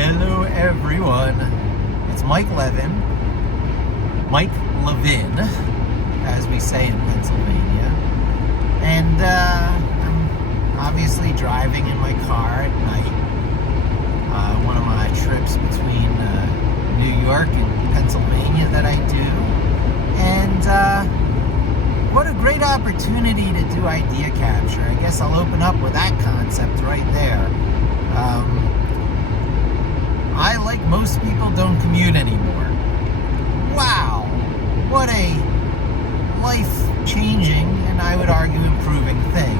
Hello everyone, it's Mike Levin, as we say in Pennsylvania, and I'm obviously driving in my car at night, one of my trips between New York and Pennsylvania that I do, and what a great opportunity to do idea capture. I guess I'll open up with that concept right there. I, like most people, don't commute anymore. Wow, what a life-changing and I would argue improving thing.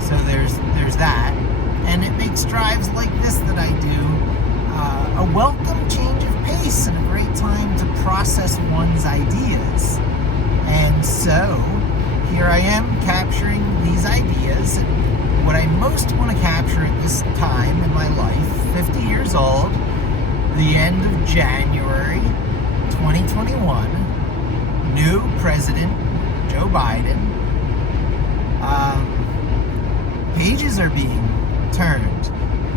So there's that, and it makes drives like this that I do a welcome change of pace and a great time to process one's ideas. And so here I am capturing these ideas. And what I most want to capture at this time in my life, 50 years old, the end of January 2021, new President Joe Biden. Pages are being turned.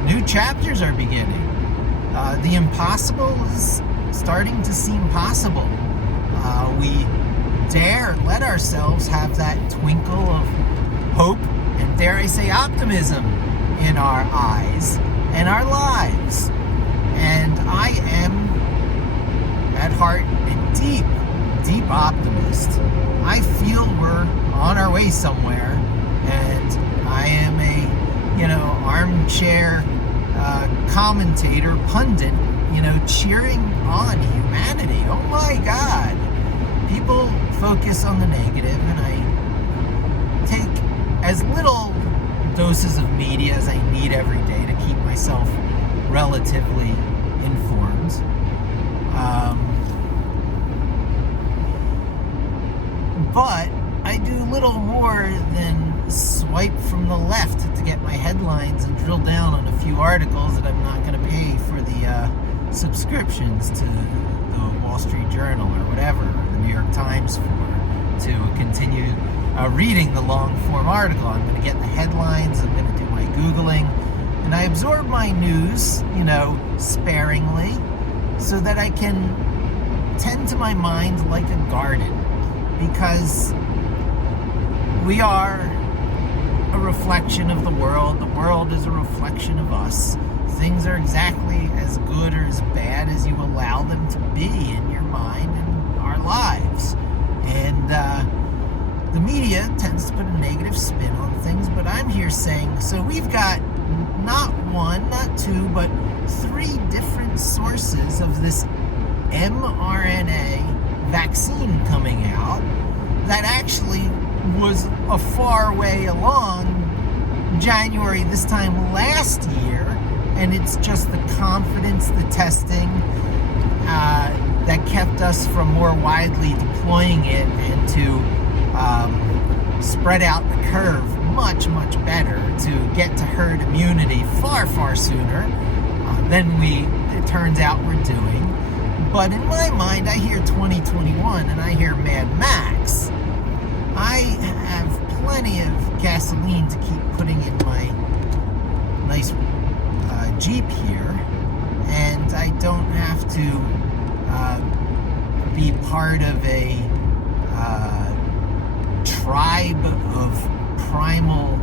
New chapters are beginning. The impossible is starting to seem possible. We dare let ourselves have that twinkle of hope and, dare I say, optimism in our eyes and our lives. And I am, at heart, a deep optimist. I feel we're on our way somewhere, and I am a, armchair commentator, pundit, cheering on humanity. Oh my God. People focus on the negative, and I take as little doses of media as I need every day to keep myself relatively informed. But I do little more than swipe from the left to get my headlines and drill down on a few articles that I'm not going to pay for the subscriptions to the Wall Street Journal or whatever, or the New York Times to continue reading the long-form article. I'm going to get the headlines, I'm going to do my Googling, and I absorb my news, sparingly, so that I can tend to my mind like a garden, because we are a reflection of the world is a reflection of us. Things are exactly as good or as bad as you allow them to be in your mind and our lives. And the media tends to put a negative spin on things, but I'm here saying, so we've got not one, not two, but three different sources of this mRNA vaccine coming out that actually was a far way along January this time last year, and it's just the confidence, the testing that kept us from more widely deploying it and to spread out the curve much better to get to herd immunity far sooner than it turns out we're doing. But in my mind, I hear 2021 and I hear Mad Max. I have plenty of gasoline to keep putting in my nice Jeep here, and I don't have to be part of a tribe of primal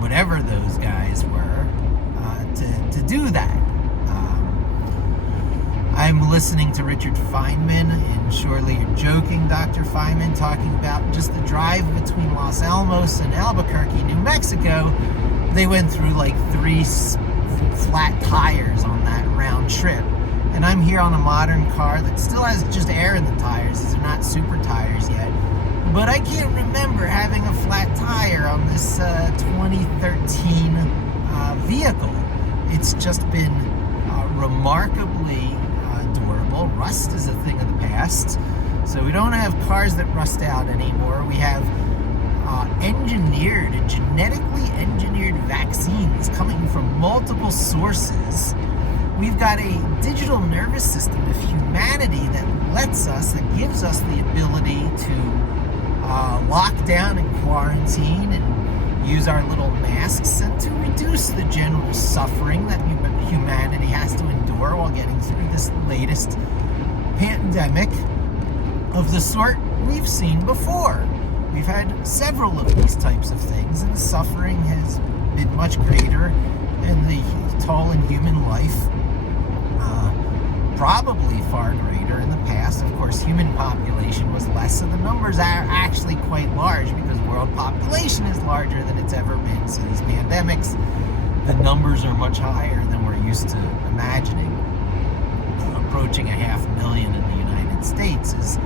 whatever those guys were to do that. I'm listening to Richard Feynman, and surely you're joking, Dr. Feynman, talking about just the drive between Los Alamos and Albuquerque, New Mexico. They went through like 3 flat tires on that round trip. And I'm here on a modern car that still has just air in the tires. These are not super tires yet. But I can't remember having a flat tire on this 2013 vehicle. It's just been remarkably durable. Rust is a thing of the past. So we don't have cars that rust out anymore. We have genetically engineered vaccines coming from multiple sources. We've got a digital nervous system of humanity that gives us the ability to lock down and quarantine and use our little masks and to reduce the general suffering that humanity has to endure while getting through this latest pandemic of the sort we've seen before. We've had several of these types of things, and the suffering has been much greater, and the toll in human life probably far greater in the past. Of course, human population was less, so the numbers are actually quite large because world population is larger than it's ever been. So these pandemics, the numbers are much higher than we're used to imagining. Approaching 500,000 in the United States is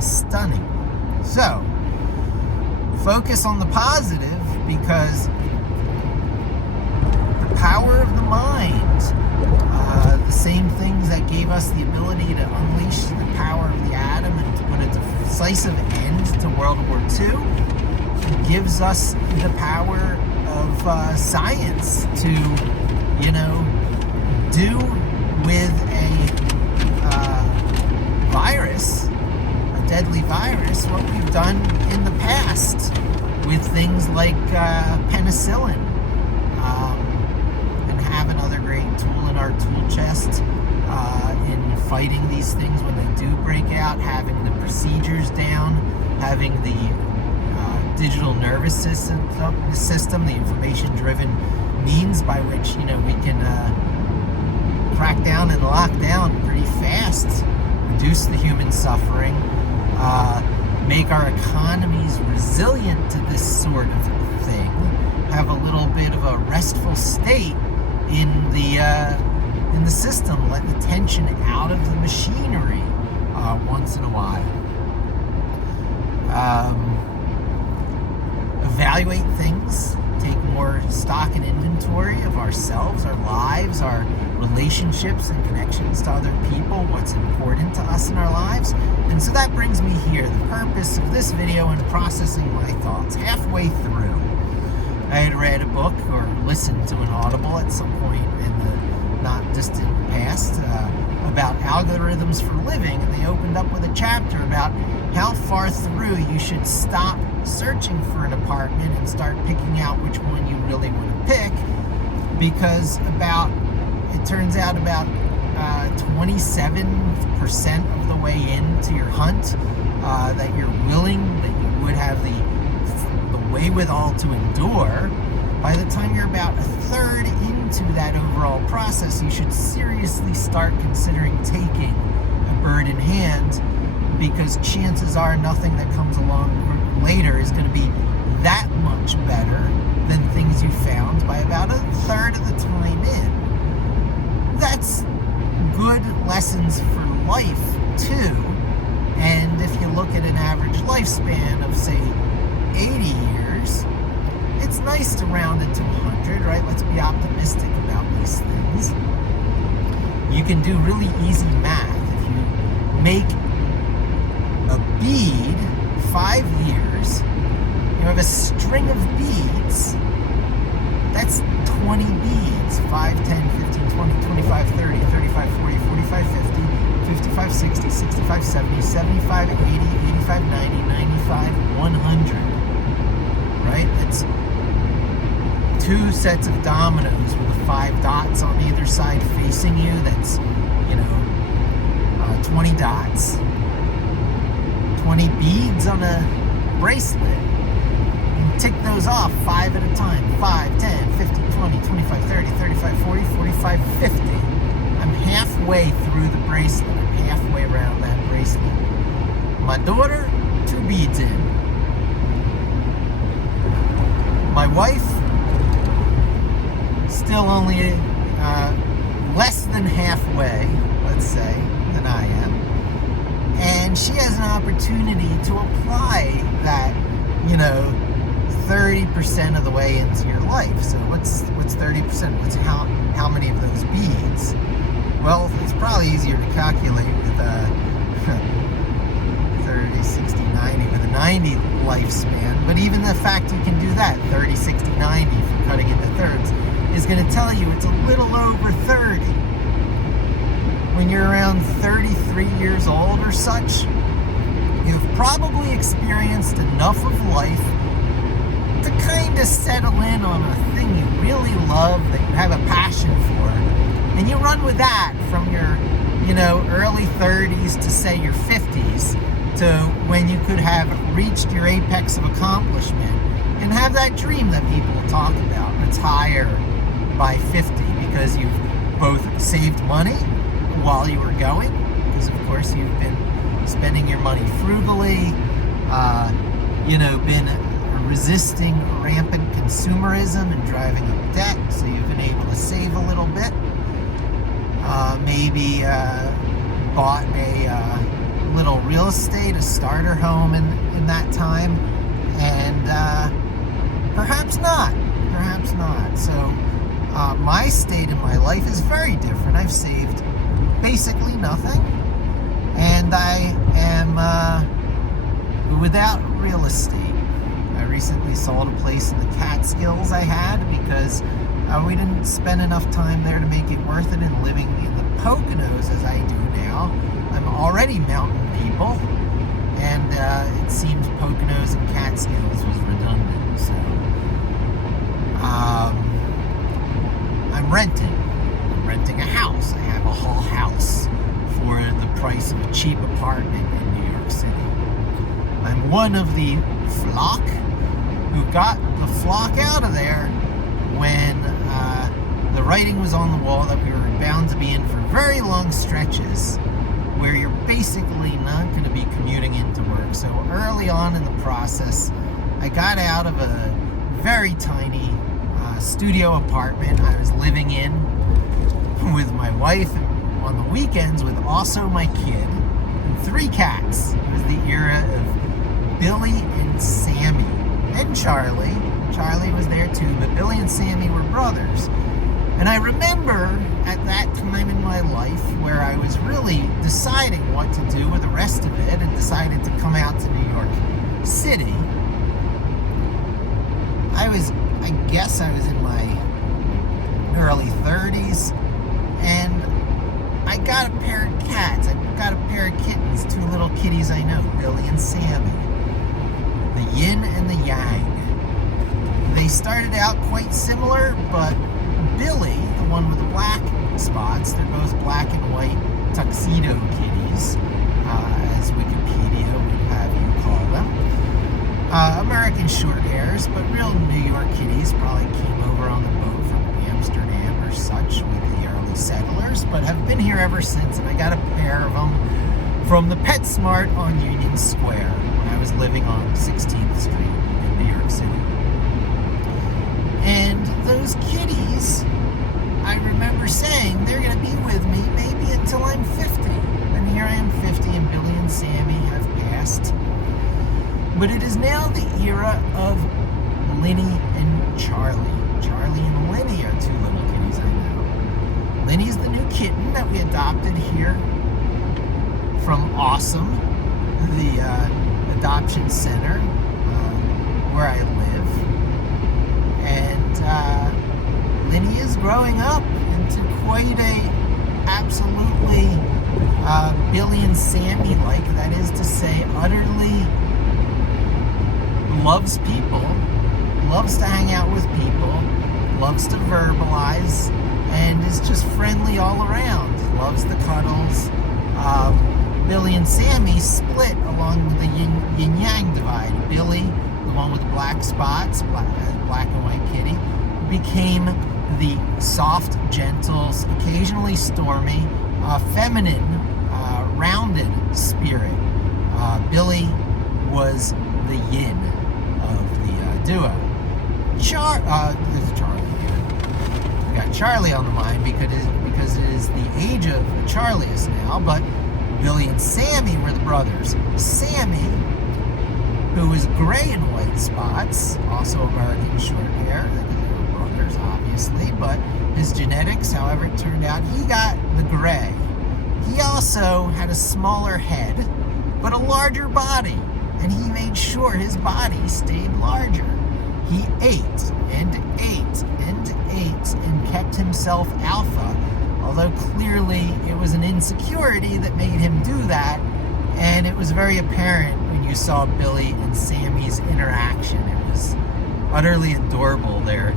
stunning. So, focus on the positive, because the power of the mind, the same things that gave us the ability to unleash the power of the atom and to put a decisive end to World War II, gives us the power of science to, do with a virus, a deadly virus, what we've done in the past with things like penicillin, and have another great tool in our tool chest in fighting these things when they do break out, having the procedures down, having the digital nervous system, the information-driven means by which we can crack down and lock down pretty fast, reduce the human suffering, make our economies resilient to this sort of thing, have a little bit of a restful state in the system, let the tension out of the machinery once in a while. Evaluate things, take more stock and inventory of ourselves, our lives, our relationships and connections to other people, what's important to us in our lives. And so that brings me here, the purpose of this video and processing my thoughts. Halfway through, I had read a book or listened to an Audible at some point in the not distant past about algorithms for living, and they opened up with a chapter about how far through you should stop searching for an apartment and start picking out which one you really want to pick, because it turns out about 27% of the way into your hunt that you're willing, that you would have the wherewithal to endure. By the time you're about a third into that overall process, you should seriously start considering taking a bird in hand, because chances are nothing that comes along later is going to be that much better than things you found by about a third of the time in. That's good lessons for life too. And if you look at an average lifespan of, say, 80 years, it's nice to round it to 100, right? Let's be optimistic about these things. You can do really easy math. If you make a bead 5 years, you have a string of beads, that's 20 beads. 5, 10, 15, 20, 25, 30, 35, 40, 45, 50, 55, 60, 65, 70, 75, 80, 85, 90, 95, 100. Right? That's 2 sets of dominoes with 5 dots on either side facing you. That's, 20 dots. 20 beads on a bracelet. And tick those off 5 at a time. 5, 10, 15, 20, 25, 30, 35, 40, 45, 50. I'm halfway through the bracelet. I'm halfway around that bracelet. My daughter, 2 beads in. My wife, still only less than halfway, let's say, than I am. And she has an opportunity to apply that, 30% of the way into your life. So what's 30%? What's how many of those beads? Well, it's probably easier to calculate with 30, 60, 90 with a 90 lifespan. But even the fact you can do that, 30, 60, 90 for cutting into thirds, is going to tell you it's a little over 30. When you're around 33 years old or such, you've probably experienced enough of life to kind of settle in on a thing you really love, that you have a passion for, and you run with that from your, early 30s to say your 50s, to when you could have reached your apex of accomplishment and have that dream that people talk about, retire by 50, because you've both saved money while you were going, because of course you've been spending your money frugally, been resisting rampant consumerism and driving up debt, so you've been able to save a little bit. Maybe bought a little real estate, a starter home in that time, and perhaps not. So my state in my life is very different. I've saved basically nothing, and I am without real estate. I recently sold a place in the Catskills I had because we didn't spend enough time there to make it worth it, and living in the Poconos as I do now, I'm already mountain people, and it seems Poconos and Catskills was redundant, so I'm renting a house. I have a whole house for the price of a cheap apartment in New York City. I'm one of the flock who got the flock out of there when the writing was on the wall that we were bound to be in for very long stretches where you're basically not going to be commuting into work. So early on in the process, I got out of a very tiny studio apartment I was living in with my wife, and on the weekends with also my kid and 3 cats. It was the era of Billy and Sammy and Charlie. Charlie was there too, but Billy and Sammy were brothers. And I remember at that time in my life where I was really deciding what to do with the rest of it and decided to come out to New York City. I guess I was in my early 30s, and I got a pair of cats. I got a pair of kittens, 2 little kitties I know, Billy and Sammy. The yin and the yang. They started out quite similar, but Billy, the one with the black spots, they're both black and white tuxedo kitties, as Wikipedia would have you call them. American short hairs, but real New York kitties, probably came over on the boat from Amsterdam or such with the early settlers, but have been here ever since, and I got a pair of them from the PetSmart on Union Square when I was living on 16th Street in New York City. And those kitties, I remember saying, they're going to be with me maybe until I'm 50. And here I am 50, and Billy and Sammy have passed. But it is now the era of Linny and Charlie. Charlie and Linny are 2 little kitties I know. Linny's the new kitten that we adopted here from Awesome, the adoption center where I live. And Linny is growing up into quite a absolutely Billy and Sammy-like, that is to say, utterly loves people, loves to hang out with people, loves to verbalize, and is just friendly all around, loves the cuddles. Billy and Sammy split along the yin-yang divide. Billy, the one with the black spots, black and white kitty, became the soft, gentle, occasionally stormy, feminine, rounded spirit. Billy was the yin of the duo. This is Charlie again. We got Charlie on the mind because it is the age of Charliest now, but Billy and Sammy were the brothers. Sammy, who was gray and white spots, also American short hair, they were brothers obviously, but his genetics, however it turned out, he got the gray. He also had a smaller head, but a larger body, and he made sure his body stayed larger. He ate and ate and ate and kept himself alpha, although clearly it was an insecurity that made him do that, and it was very apparent when you saw Billy and Sammy's interaction. It was utterly adorable, their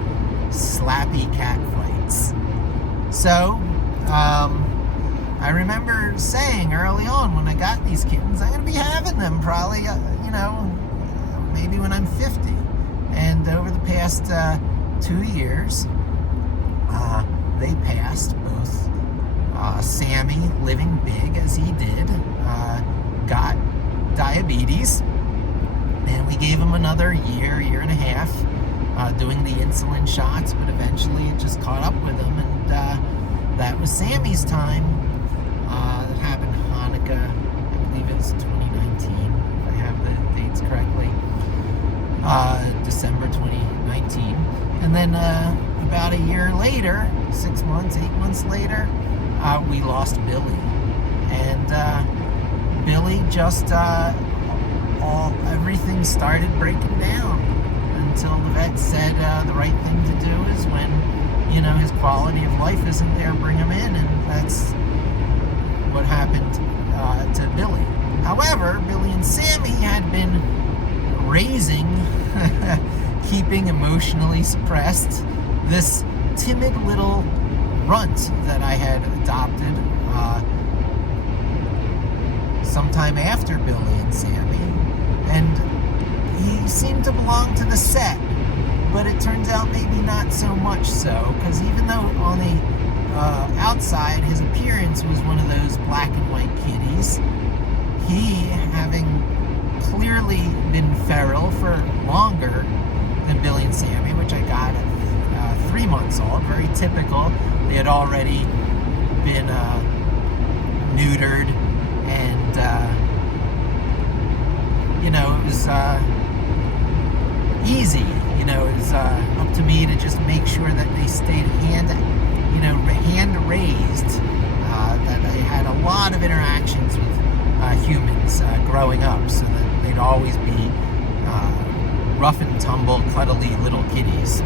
slappy cat fights. So, I remember saying early on when I got these kittens, I'm going to be having them probably, maybe when I'm 50. And over the past 2 years, they passed. Both Sammy, living big as he did, got diabetes. And we gave him another year and a half doing the insulin shots, but eventually it just caught up with him. And that was Sammy's time. It happened Hanukkah, I believe it was 2019, if I have the dates correctly. December 2019. And then about a year later, 6 months, 8 months later, we lost Billy. And Billy just, everything started breaking down until the vet said the right thing to do is when, his quality of life isn't there, bring him in. And that's what happened to Billy. However, Billy and Sammy had been raising, keeping emotionally suppressed, this timid little runt that I had adopted sometime after Billy and Sammy. And he seemed to belong to the set, but it turns out maybe not so much so, because even though on the outside his appearance was one of those black and white kitties, he, having clearly been feral for longer than Billy and Sammy, which I got at 3 months old, very typical. They had already been neutered, and it was easy. It was up to me to just make sure that they stayed hand raised. That they had a lot of interactions with humans growing up, so that they'd always be rough and tumble, cuddly little kitties.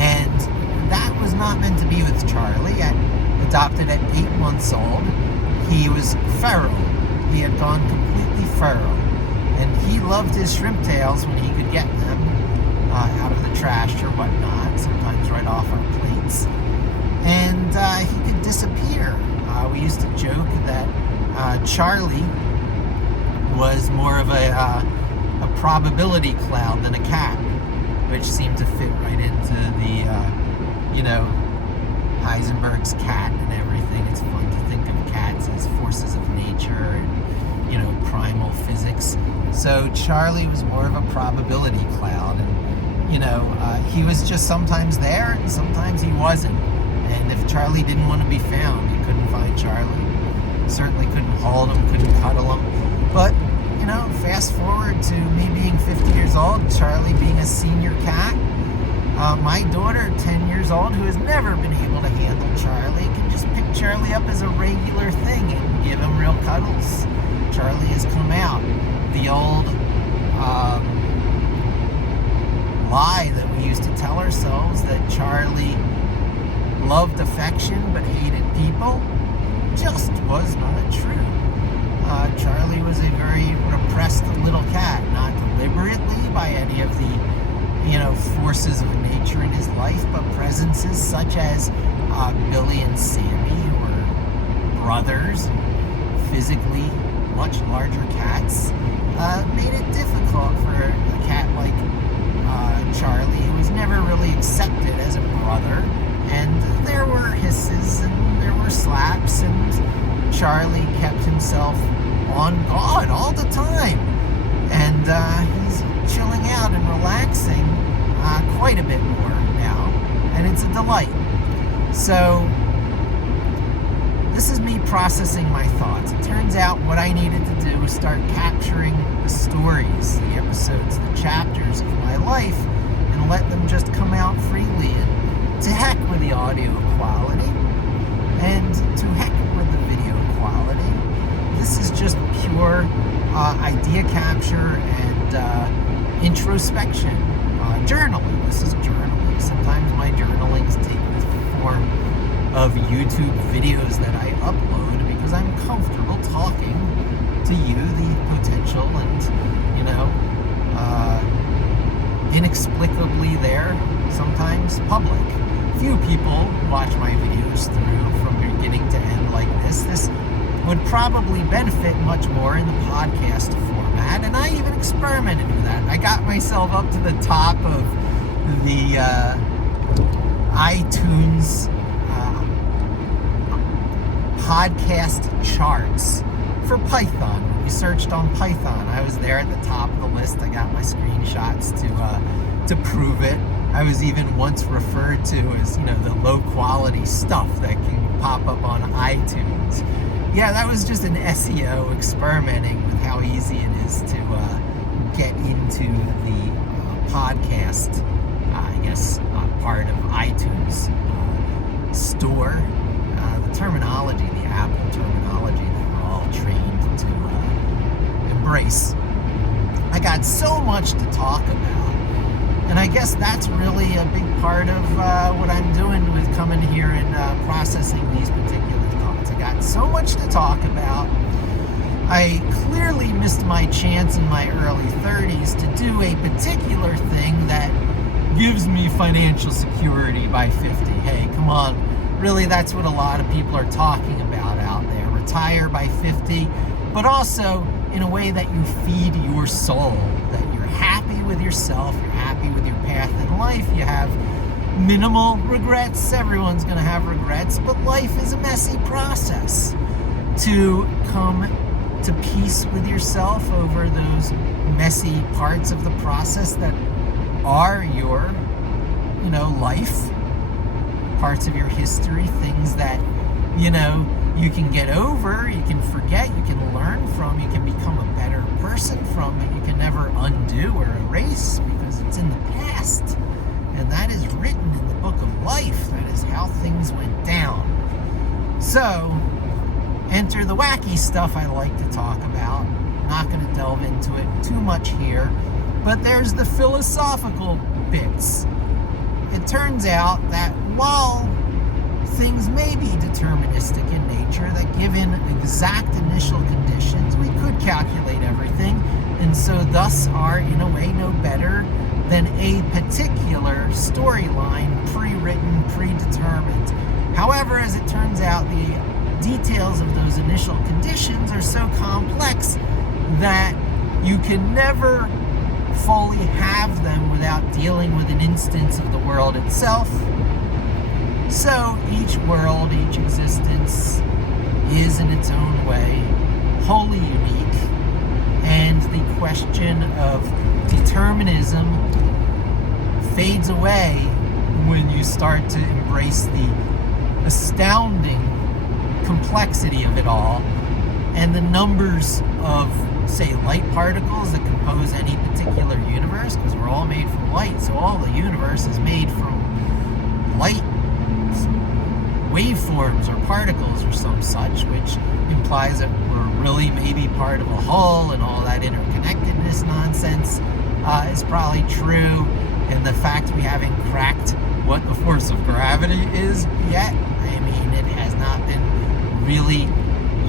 And that was not meant to be with Charlie. Adopted at 8 months old, he was feral. He had gone completely feral. And he loved his shrimp tails when he could get them out of the trash or whatnot, sometimes right off our plates. And he could disappear. We used to joke that Charlie was more of a probability cloud than a cat, which seemed to fit right into the, Heisenberg's cat and everything. It's fun to think of cats as forces of nature and, primal physics. So Charlie was more of a probability cloud, and, he was just sometimes there and sometimes he wasn't. And if Charlie didn't want to be found, he couldn't find Charlie. Certainly couldn't hold him, couldn't cuddle him. But, fast forward to me being 50 years old, Charlie being a senior cat. My daughter, 10 years old, who has never been able to handle Charlie, can just pick Charlie up as a regular thing and give him real cuddles. Charlie has come out. The old lie that we used to tell ourselves, that Charlie loved affection but hated people, just was not true. Charlie was a very repressed little cat, not deliberately by any of the, forces of nature in his life, but presences such as Billy and Sammy, who were brothers, and physically much larger cats, made it difficult for a cat like Charlie, who was never really accepted as a brother. And there were hisses and there were slaps, and Charlie kept himself on guard all the time. And he's chilling out and relaxing quite a bit more now, and it's a delight. So this is me processing my thoughts. It turns out what I needed to do was start capturing the stories, the episodes, the chapters of my life, and let them just come out freely. And to heck with the audio quality, and to heck with the video quality. This is just pure idea capture and introspection. Journaling. This is journaling. Sometimes my journalings take the form of YouTube videos that I upload because I'm comfortable talking to you, the potential and, inexplicably there sometimes public. Few people watch my videos through from beginning to end like this. This would probably benefit much more in the podcast format, and I even experimented with that. I got myself up to the top of the iTunes podcast charts for Python. When we searched on Python, I was there at the top of the list. I got my screenshots to prove it. I was even once referred to as, the low quality stuff that can pop up on iTunes. Yeah, that was just an SEO experimenting with how easy it is to get into the podcast, part of iTunes store. The terminology, the Apple terminology that we're all trained to embrace. I got so much to talk about. And I guess that's really a big part of what I'm doing with coming here and processing these particular thoughts. I got so much to talk about. I clearly missed my chance in my early 30s to do a particular thing that gives me financial security by 50. Hey, come on. Really, that's what a lot of people are talking about out there. Retire by 50, but also in a way that you feed your soul, that you're happy with yourself, you're happy with your path in life, you have minimal regrets. Everyone's going to have regrets, but life is a messy process. To come to peace with yourself over those messy parts of the process that are your, life, parts of your history, things that, you can get over, you can forget, you can learn from, you can become a better person from, but you can never undo or erase because it's in the past. And that is written in the book of life. That is how things went down. So, enter the wacky stuff I like to talk about. I'm not going to delve into it too much here, but there's the philosophical bits. It turns out that while things may be deterministic in nature, that given exact initial conditions, we could calculate everything, and so thus are, in a way, no better than a particular storyline, pre-written, predetermined. However, as it turns out, the details of those initial conditions are so complex that you can never fully have them without dealing with an instance of the world itself. So each world, each existence is in its own way wholly unique, and the question of determinism fades away when you start to embrace the astounding complexity of it all and the numbers of, say, light particles that compose any particular universe, because we're all made from light, so all the universe is made from light waveforms or particles or some such, which implies that we're really maybe part of a whole, and all that interconnectedness nonsense is probably true. And the fact we haven't cracked what the force of gravity is yet, I mean, it has not been really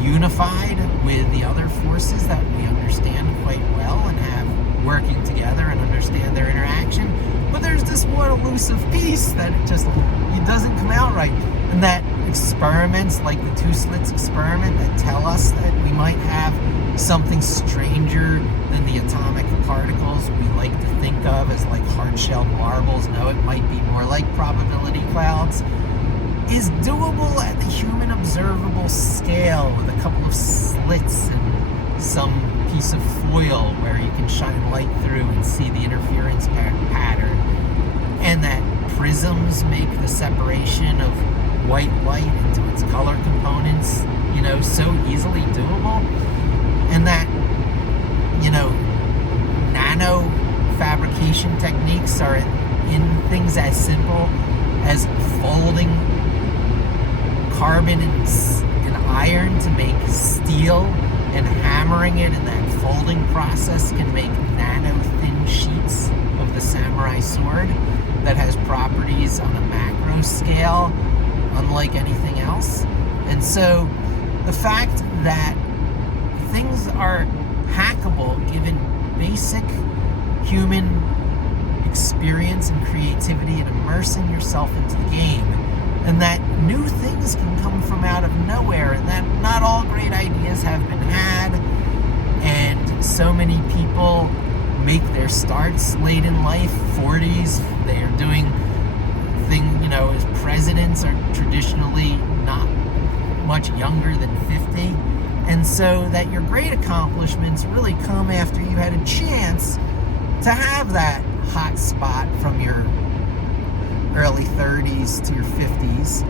unified with the other forces that we understand quite well and have working together and understand their interaction. But there's this one elusive piece that it doesn't come out right. And that experiments like the two slits experiment that tell us that we might have something stranger than the atomic particles we like to think of as like hard-shelled marbles. No, it might be more like probability clouds, is doable at the human observable scale with a couple of slits and some piece of foil where you can shine light through and see the interference pattern. And that prisms make the separation of white light into its color components, so easily doable. And that, nano fabrication techniques are in things as simple as folding carbon and iron to make steel and hammering it, and that folding process can make nano-thin sheets of the samurai sword that has properties on a macro scale unlike anything else. And so the fact that things are hackable given basic human experience and creativity and immersing yourself into the game, and that new things can come from out of nowhere, and that not all great ideas have been had, and so many people make their starts late in life, 40s. They are doing things, as presidents are traditionally not much younger than 50. And so that your great accomplishments really come after you had a chance to have that hot spot from your early 30s to your 50s.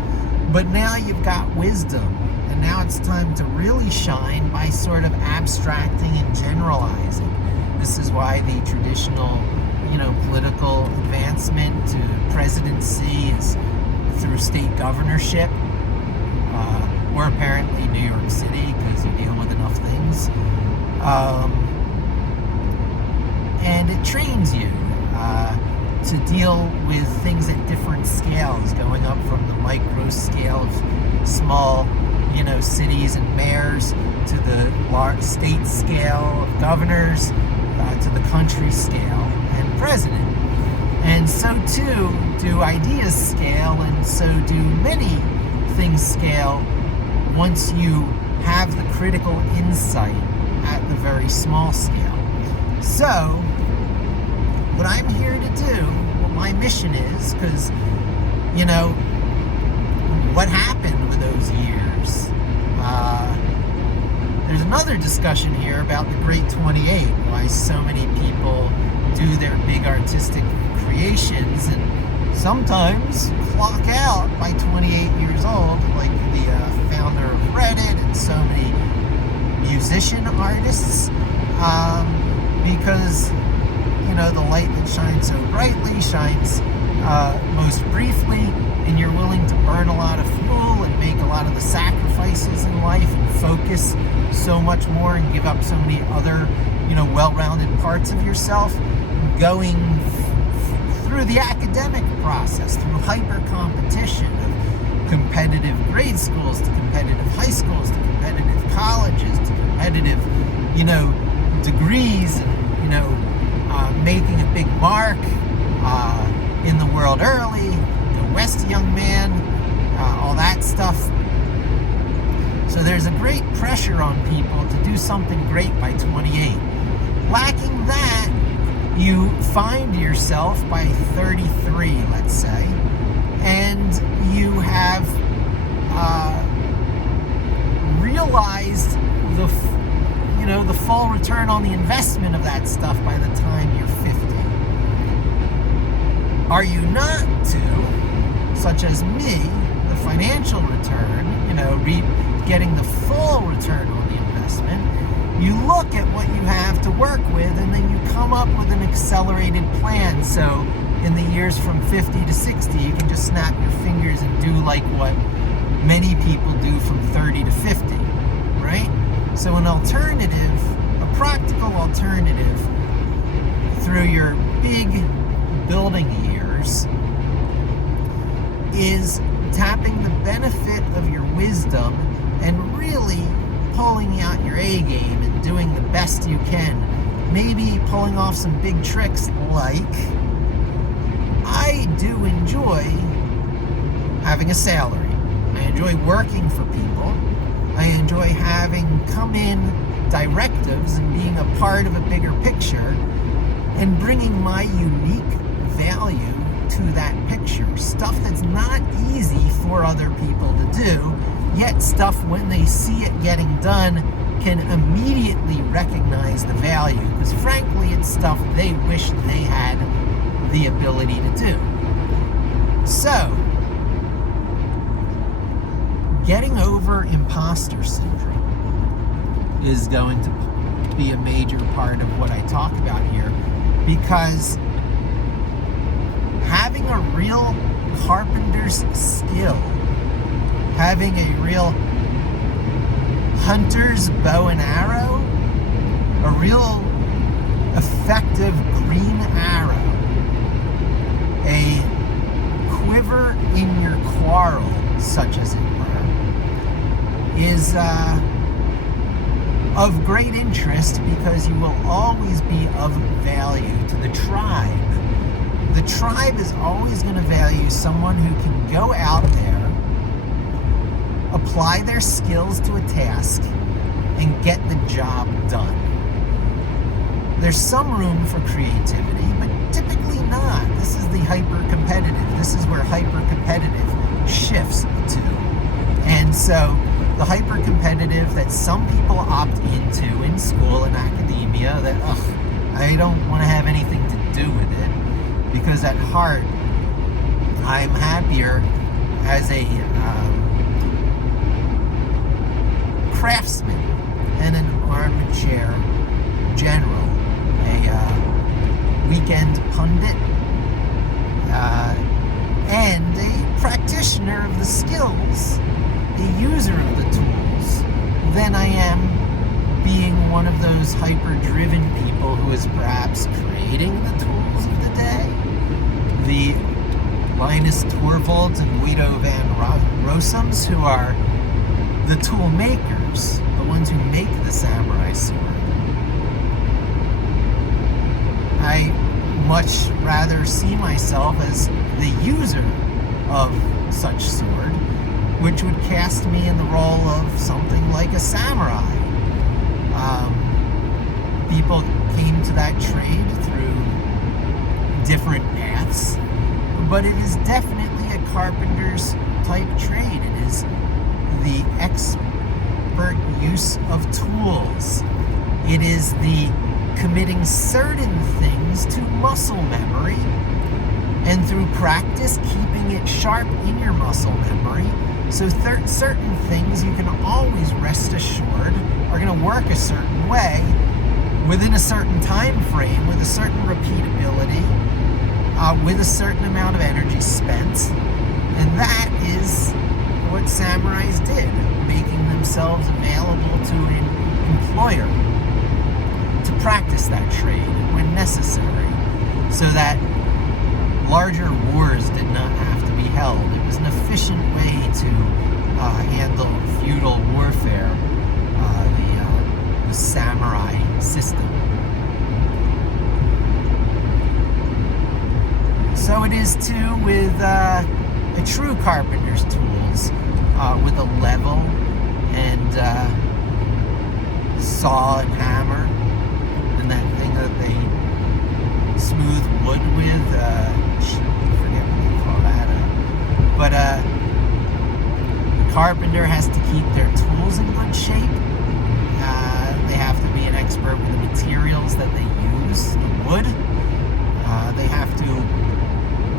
But now you've got wisdom, and now it's time to really shine by sort of abstracting and generalizing. This is why the traditional, political advancement to presidency is through state governorship, or apparently New York City, because you deal with enough things. And it trains you to deal with things at different scales, going up from the micro scale of small, cities and mayors to the large state scale of governors, to the country scale and president. And so too do ideas scale, and so do many things scale once you have the critical insight at the very small scale. So, what I'm here to do, what my mission is, because, what happened with those years? There's another discussion here about the Great 28, why so many people do their big artistic creations and sometimes clock out by 28 years old, like the founder of Reddit and so many musician artists, because the light that shines so brightly shines most briefly, and you're willing to burn a lot of fuel and make a lot of the sacrifices in life and focus so much more and give up so many other well-rounded parts of yourself, going through the academic process, through hyper competition of competitive grade schools to competitive high schools to competitive colleges to competitive degrees, and making a big mark in the world early, the West young man, all that stuff. So there's a great pressure on people to do something great by 28. Lacking that, you find yourself by 33, let's say, and you have realized the full return on the investment of that stuff by the time you're 50. Are you not to, such as me, the financial return, getting the full return on the investment, you look at what you have to work with and then you come up with an accelerated plan. So in the years from 50 to 60, you can just snap your fingers and do like what many people do from 30 to 50, right? So an alternative, a practical alternative through your big building years is tapping the benefit of your wisdom and really pulling out your A game and doing the best you can. Maybe pulling off some big tricks, like I do enjoy having a salary. I enjoy working for people. I enjoy having come in directives and being a part of a bigger picture and bringing my unique value to that picture. Stuff that's not easy for other people to do, yet stuff when they see it getting done can immediately recognize the value, because frankly it's stuff they wish they had the ability to do. So, getting over imposter syndrome is going to be a major part of what I talk about here, because having a real carpenter's skill, having a real hunter's bow and arrow, a real effective green arrow, a quiver in your quarrel, such as it were, is of great interest, because you will always be of value to the tribe. The tribe is always going to value someone who can go out there, apply their skills to a task, and get the job done. There's some room for creativity, but typically not. This is the hyper-competitive. This is where hyper-competitive shifts to. And so the hyper-competitive that some people opt into in school and academia, that, I don't want to have anything to do with it, because at heart, I'm happier as a craftsman and an armchair general, a weekend pundit, and a practitioner of the skills, a user of the tools, than I am being one of those hyper-driven people who is perhaps creating the tools of the day. The Linus Torvalds and Guido van Rossums, who are the tool makers, the ones who make the samurai sword. I much rather see myself as the user of such sword, which would cast me in the role of something like a samurai. People came to that trade through different paths, but it is definitely a carpenter's type trade. It is the expert use of tools. It is the committing certain things to muscle memory, and through practice keeping it sharp in your muscle memory. So certain things you can always rest assured are going to work a certain way within a certain time frame, with a certain repeatability, with a certain amount of energy spent. And that is what samurais did, making themselves available to an employer to practice that trade when necessary, so that larger wars did not have to be held. It was an efficient way to handle feudal warfare, the samurai system. So it is too with a true carpenter's tools, with a level and saw and hammer, and that thing that they smooth wood with. I forget what they call that. But the carpenter has to keep their tools in good shape. They have to be an expert with the materials that they use, the wood. They have to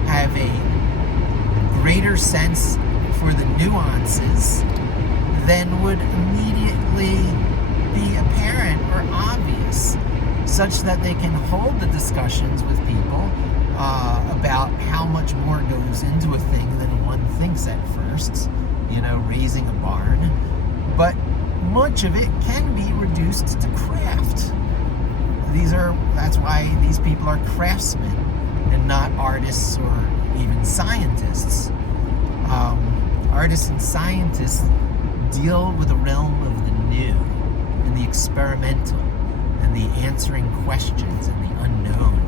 have a greater sense for the nuances than would immediately be apparent or obvious, such that they can hold the discussions with people about how much more goes into a thing than one thinks at first, raising a barn. But much of it can be reduced to craft. That's why these people are craftsmen and not artists or even scientists. Artists and scientists deal with the realm of the new and the experimental and the answering questions and the unknown,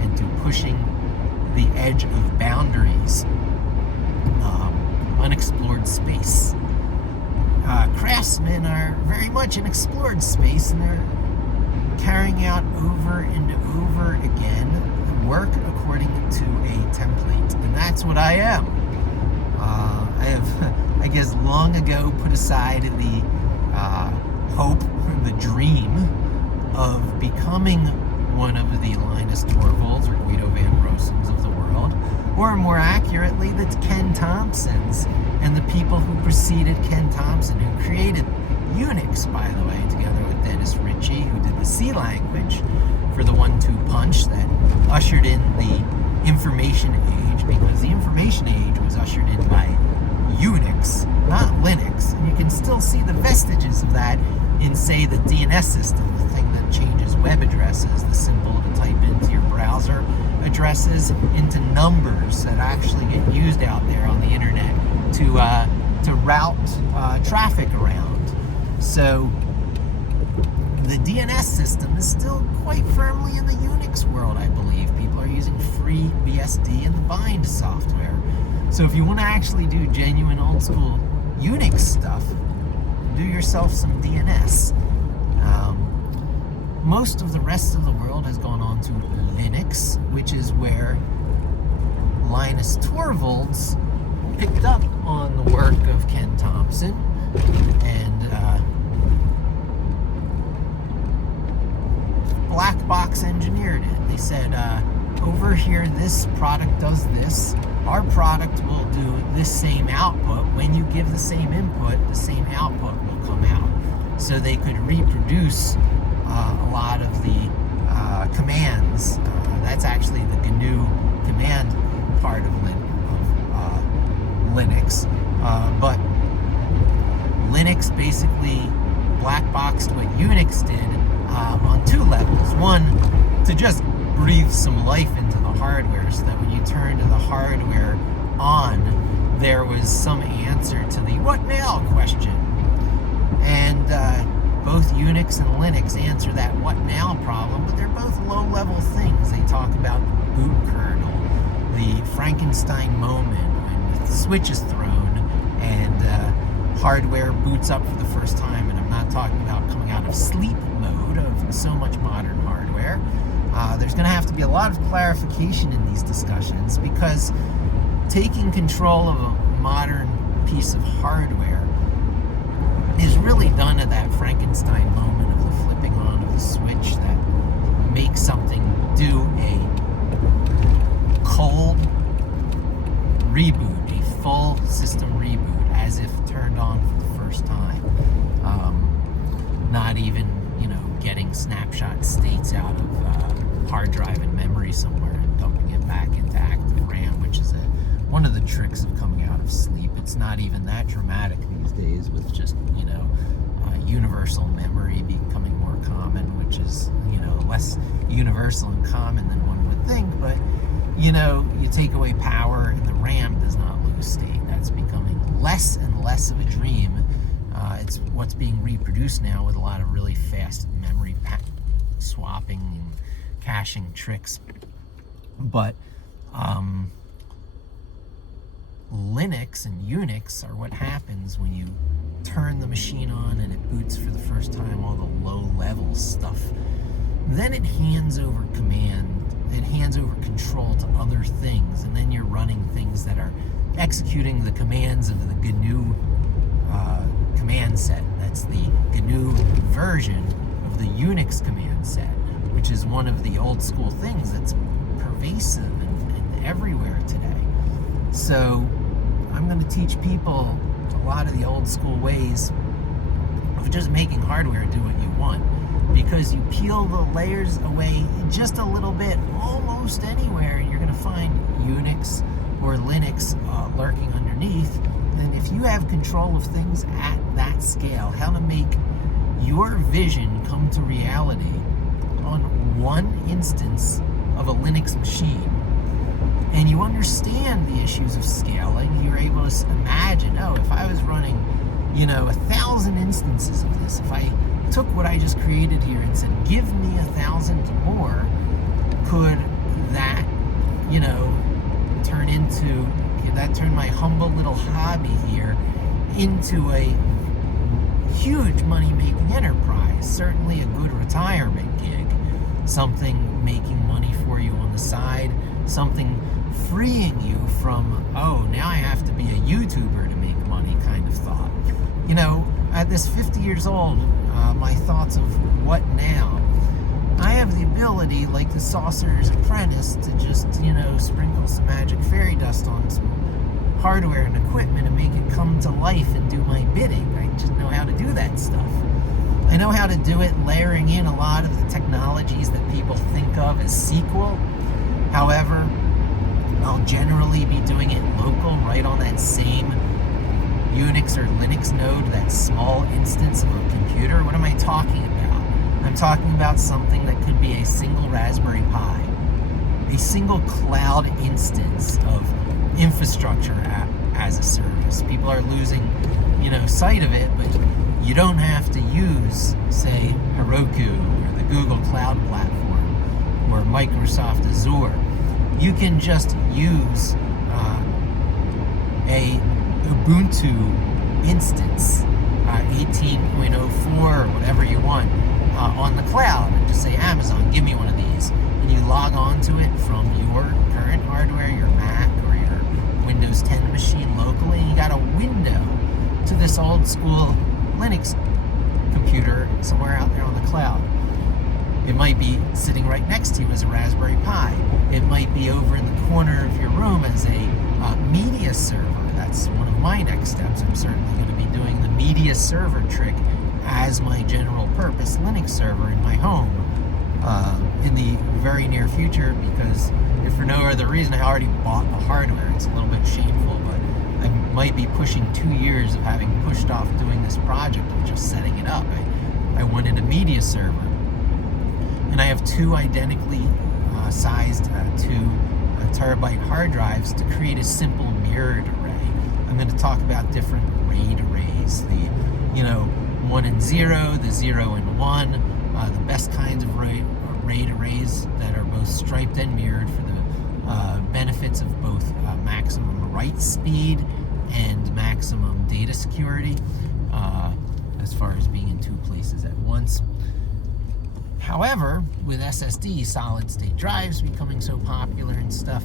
and to pushing the edge of boundaries, unexplored space. Craftsmen are very much in explored space, and they're carrying out over and over again the work according to a template, and that's what I am. I have, I guess, long ago put aside the hope, the dream of becoming one of the Linus Torvalds or Guido van Rossums of the world, or more accurately, the Ken Thompsons and the people who preceded Ken Thompson, who created Unix, by the way, together with Dennis Ritchie, who did the C language for the 1-2 punch that ushered in the information age, because the information age was ushered in by Unix, not Linux. And you can still see the vestiges of that in, say, the DNS system, the thing that changes web addresses, the symbol to type into your browser addresses into numbers that actually get used out there on the internet to route traffic around. So the DNS system is still quite firmly in the Unix world, I believe. People are using free BSD and the Bind software. So if you want to actually do genuine old school Unix stuff, do yourself some DNS. Most of the rest of the world has gone on to Linux, which is where Linus Torvalds picked up on the work of Ken Thompson and black box engineered it. They said, over here, this product does this. Our product will do this same output. When you give the same input, the same output will come out. So they could reproduce a lot of the commands. That's actually the GNU command part of Linux. But Linux basically black boxed what Unix did on two levels. One, to just breathe some life into the hardware so that when you turn to the hardware on, there was some answer to the what now question. And both Unix and Linux answer that what now problem, but they're both low-level things. They talk about the boot kernel, the Frankenstein moment when the switch is thrown and hardware boots up for the first time. And I'm not talking about coming out of sleep mode of so much modern hardware. There's going to have to be a lot of clarification in these discussions, because taking control of a modern piece of hardware is really done at that Frankenstein moment of the flipping on of the switch that makes something do a cold reboot, a full system reboot, as if turned on for the first time. Not even, getting snapshot states out of hard drive and memory somewhere and dumping it back into active RAM, which is one of the tricks of coming out of sleep. It's not even that dramatic these days, with just universal memory becoming more common, which is less universal and common than one would think. But you take away power and the RAM does not lose state. That's becoming less and less of a dream. It's what's being reproduced now with a lot of really fast memory swapping and caching tricks. But Linux and Unix are what happens when you turn the machine on and it boots for the first time, all the low-level stuff. Then it hands over it hands over control to other things, and then you're running things that are executing the commands of the GNU command set. That's the GNU version of the Unix command set, which is one of the old school things that's pervasive and everywhere today. So I'm going to teach people a lot of the old school ways of just making hardware do what you want, because you peel the layers away just a little bit almost anywhere, and you're going to find Unix or Linux lurking underneath. And if you have control of things at that scale, how to make your vision come to reality on one instance of a Linux machine, and you understand the issues of scaling, you're able to imagine, if I was running 1,000 instances of this, if I took what I just created here and said, give me 1,000 more, could that turn my humble little hobby here into a huge money-making enterprise? Certainly a good retirement gig, something making money for you on the side, something freeing you from, now I have to be a YouTuber to make money kind of thought. At this 50 years old, my thoughts of what now? I have the ability, like the Sorcerer's Apprentice, to just, sprinkle some magic fairy dust on some hardware and equipment and make it come to life and do my bidding. I just know how to do that stuff. I know how to do it layering in a lot of the technologies that people think of as SQL. However, I'll generally be doing it local, right on that same Unix or Linux node, that small instance of a computer. What am I talking about? I'm talking about something that could be a single Raspberry Pi, a single cloud instance of infrastructure as a service. People are losing, sight of it, but you don't have to use, say, Heroku or the Google Cloud Platform or Microsoft Azure. you can just use a Ubuntu instance, 18.04 or whatever you want, on the cloud, and just say, Amazon, give me one of these. And you log on to it from your current hardware, your Mac or your Windows 10 machine locally, and you got a window to this old school Linux computer somewhere out there on the cloud. It might be sitting right next to you as a Raspberry Pi. It might be over in the corner of your room as a media server. That's one of my next steps. I'm certainly going to be doing the media server trick as my general purpose Linux server in my home in the very near future, because if for no other reason, I already bought the hardware. It's a little bit shameful, but I might be pushing 2 years of having pushed off doing this project of just setting it up. I wanted a media server. And I have two identically sized 2 terabyte hard drives to create a simple mirrored array. I'm going to talk about different RAID arrays, the 1 and 0, the 0 and 1, the best kinds of RAID arrays that are both striped and mirrored for the benefits of both maximum write speed and maximum data security, as far as being in 2 places at once. However, with SSD, solid-state drives becoming so popular and stuff,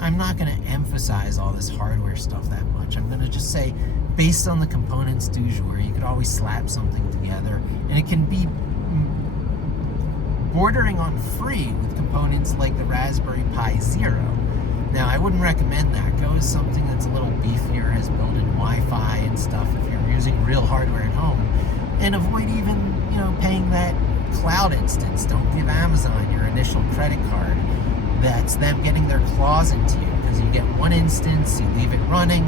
I'm not going to emphasize all this hardware stuff that much. I'm going to just say, based on the components du jour, you could always slap something together, and it can be bordering on free with components like the Raspberry Pi Zero. Now, I wouldn't recommend that. Go with something that's a little beefier, has built-in Wi-Fi and stuff if you're using real hardware at home, and avoid even, paying that cloud instance. Don't give Amazon your initial credit card. That's them getting their claws into you, because you get one instance, you leave it running,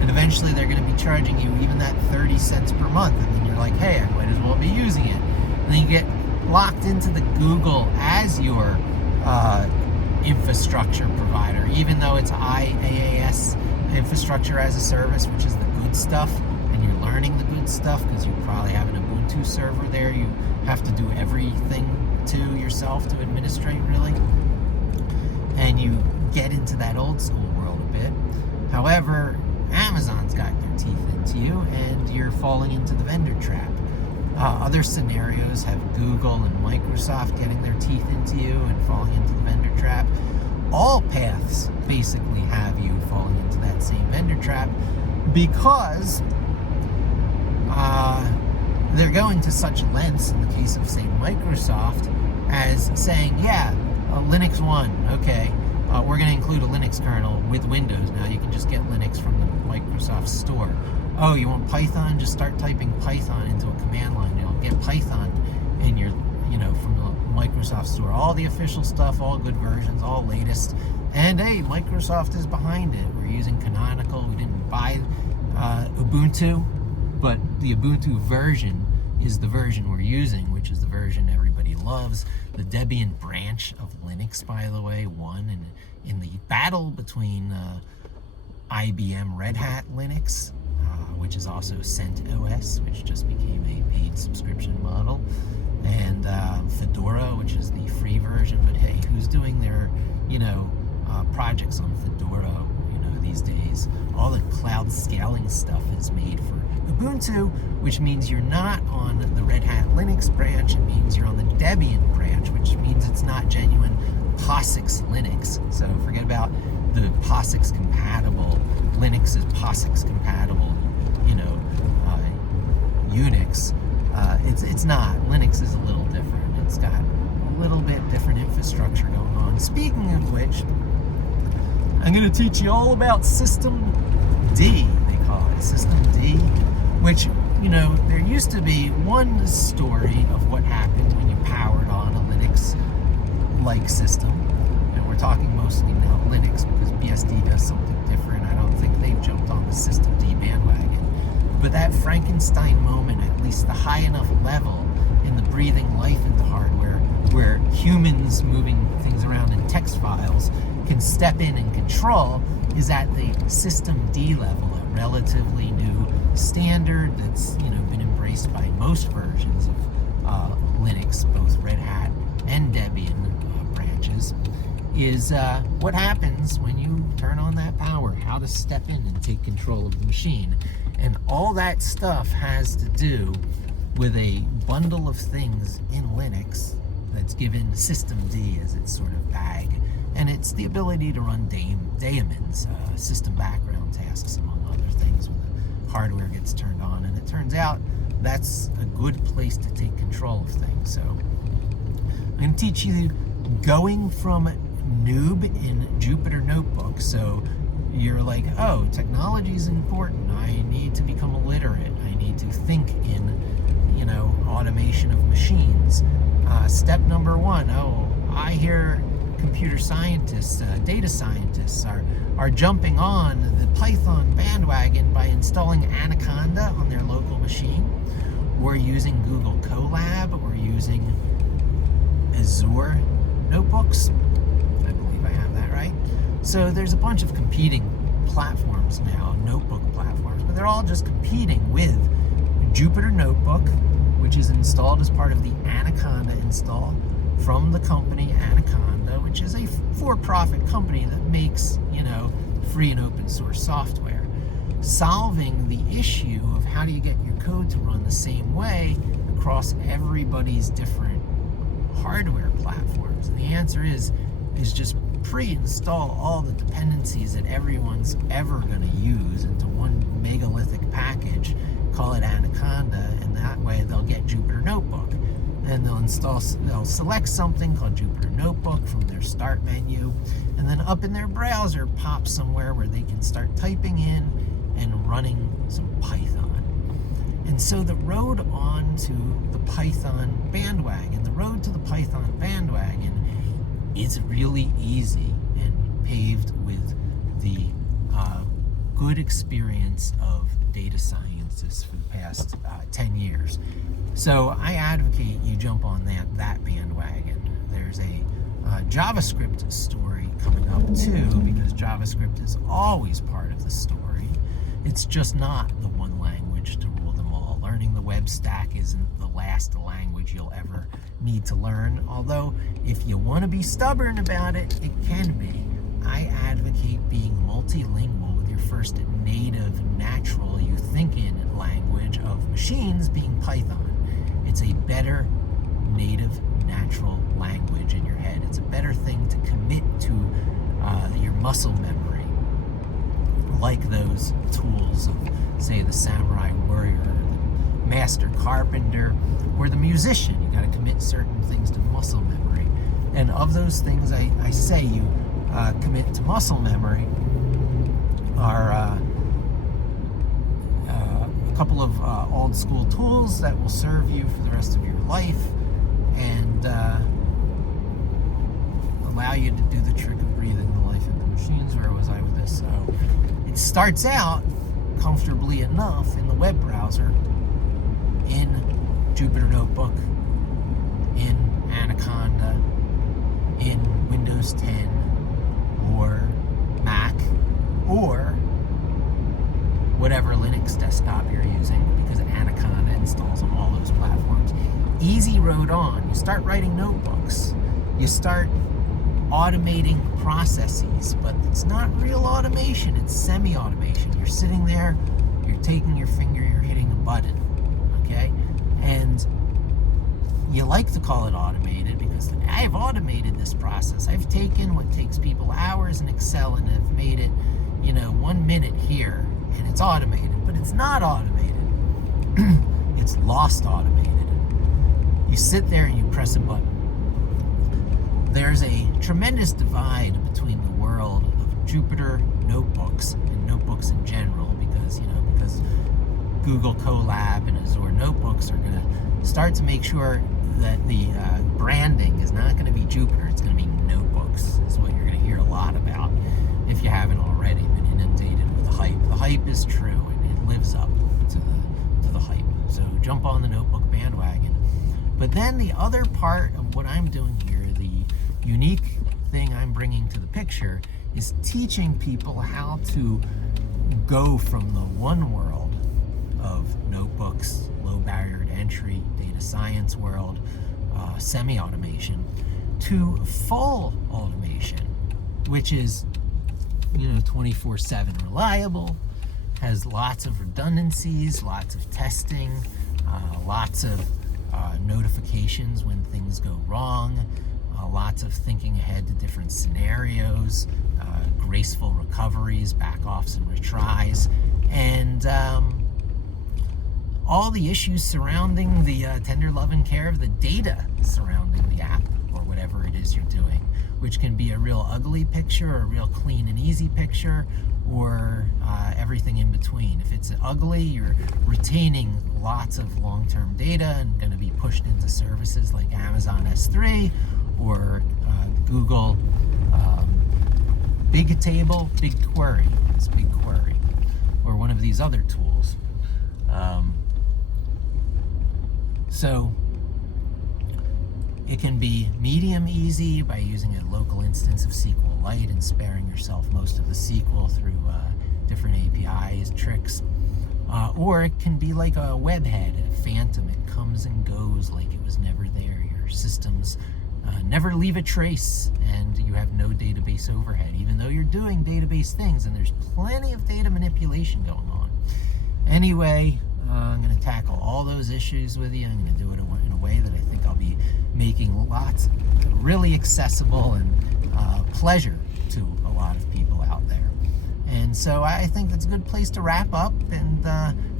and eventually they're going to be charging you even that 30 cents per month, and then you're like, hey, I might as well be using it. And then you get locked into the Google as your infrastructure provider, even though it's IaaS, infrastructure as a service, which is the good stuff, and you're learning the good stuff because you probably have an Ubuntu server there. You have to do everything to yourself to administrate, really. And you get into that old school world a bit. However, Amazon's got their teeth into you, and you're falling into the vendor trap. Other scenarios have Google and Microsoft getting their teeth into you and falling into the vendor trap. All paths basically have you falling into that same vendor trap, because they're going to such lengths in the case of, say, Microsoft, as saying, yeah, Linux 1, okay, we're going to include a Linux kernel with Windows. Now you can just get Linux from the Microsoft store. Oh, you want Python? Just start typing Python into a command line. You'll get Python in your, from the Microsoft store. All the official stuff, all good versions, all latest. And hey, Microsoft is behind it. We're using Canonical. We didn't buy Ubuntu, but the Ubuntu version is the version we're using, which is the version everybody loves. The Debian branch of Linux, by the way, won in the battle between IBM Red Hat Linux, which is also CentOS, which just became a paid subscription model, and Fedora, which is the free version. But hey, who's doing their, projects on Fedora, these days? All the cloud scaling stuff is made for Ubuntu, which means you're not on the Red Hat Linux branch. It means you're on the Debian branch, which means it's not genuine POSIX Linux. So forget about the POSIX compatible. Linux is POSIX compatible, Unix. It's not. Linux is a little different. It's got a little bit different infrastructure going on. Speaking of which, I'm going to teach you all about System D, they call it, System D, which, there used to be one story of what happened when you powered on a Linux-like system, and we're talking mostly now Linux, because BSD does something different. I don't think they've jumped on the System D bandwagon. But that Frankenstein moment, at least the high enough level in the breathing life into hardware, where humans moving things around in text files can step in and control, is at the System D level, a relatively new standard that's been embraced by most versions of Linux, both Red Hat and Debian branches. is what happens when you turn on that power, how to step in and take control of the machine. And all that stuff has to do with a bundle of things in Linux that's given systemd as its sort of bag. And it's the ability to run daemons, system background tasks, among other things, when the hardware gets turned on. And it turns out that's a good place to take control of things. So I'm going to teach you going from noob in Jupyter Notebook. So you're like, oh, technology is important. I need to become literate. I need to think in, automation of machines. Step number one, I hear computer scientists, data scientists are jumping on the Python bandwagon by installing Anaconda on their local machine, or using Google Colab, or using Azure notebooks. I believe I have that right. So there's a bunch of competing platforms now, notebook platforms, but they're all just competing with Jupyter Notebook, which is installed as part of the Anaconda install from the company Anaconda, which is a for-profit company that makes, free and open source software, solving the issue of how do you get your code to run the same way across everybody's different hardware platforms. And the answer is just pre-install all the dependencies that everyone's ever going to use into one megalithic package, call it Anaconda, and that way they'll get Jupyter Notebook. And they'll select something called Jupyter Notebook from their start menu, and then up in their browser pop somewhere where they can start typing in and running some Python. And so the road onto the Python bandwagon, is really easy and paved with the good experience of data scientists for the past 10 years. So I advocate you jump on that bandwagon. There's a JavaScript story coming up too, because JavaScript is always part of the story. It's just not the one language to rule them all. Learning the web stack isn't the last language you'll ever need to learn, although if you want to be stubborn about it, it can be. I advocate being multilingual with your first native, natural, you think in language of machines being Python. It's a better native, natural language in your head. It's a better thing to commit to your muscle memory, like those tools of, say, the samurai warrior, or the master carpenter, or the musician. You got to commit certain things to muscle memory. And of those things I say you commit to muscle memory are a couple of old school tools that will serve you for the rest of your life and allow you to do the trick of breathing the life into machines. Where was I with this? So it starts out comfortably enough in the web browser, in Jupyter Notebook, in Anaconda, in Windows 10 or Mac, or whatever Linux desktop you're using, because Anaconda installs on all those platforms. Easy road on. You start writing notebooks. You start automating processes, but it's not real automation. It's semi-automation. You're sitting there, you're taking your finger, you're hitting a button, okay? And you like to call it automated because I've automated this process. I've taken what takes people hours in Excel and have made it, 1 minute here, and it's automated, but it's not automated. It's lost automated. You sit there and you press a button. There's a tremendous divide between the world of Jupyter Notebooks and notebooks in general, because Google Colab and Azure Notebooks are going to start to make sure that the branding is not going to be Jupyter, it's going to be notebooks, is what you're going to hear a lot about if you haven't already been inundated with the hype. The hype is true, and it lives up to the hype. So jump on the notebook bandwagon. But then the other part of what I'm doing here, the unique thing I'm bringing to the picture, is teaching people how to go from the one world of notebooks, low barrier to entry, data science world, semi-automation, to full automation, which is 24/7 reliable, has lots of redundancies, lots of testing, lots of notifications when things go wrong, lots of thinking ahead to different scenarios, graceful recoveries, back-offs and retries, and all the issues surrounding the tender love and care of the data surrounding the app or whatever it is you're doing, which can be a real ugly picture or a real clean and easy picture, or everything in between. If it's ugly, you're retaining lots of long-term data and going to be pushed into services like Amazon S3 or Google BigQuery, it's BigQuery, or one of these other tools. So it can be medium easy by using a local instance of SQLite and sparing yourself most of the SQL through different APIs, tricks. Or it can be like a webhead, a phantom. It comes and goes like it was never there. Your systems never leave a trace, and you have no database overhead, even though you're doing database things, and there's plenty of data manipulation going on. Anyway, I'm going to tackle all those issues with you. I'm going to do it in a way that I think I'll be making lots really accessible and pleasure to a lot of people out there. And so I think that's a good place to wrap up. And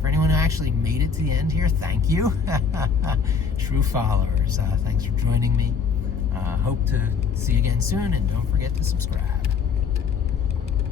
for anyone who actually made it to the end here, thank you. True followers, thanks for joining me. Hope to see you again soon, and don't forget to subscribe.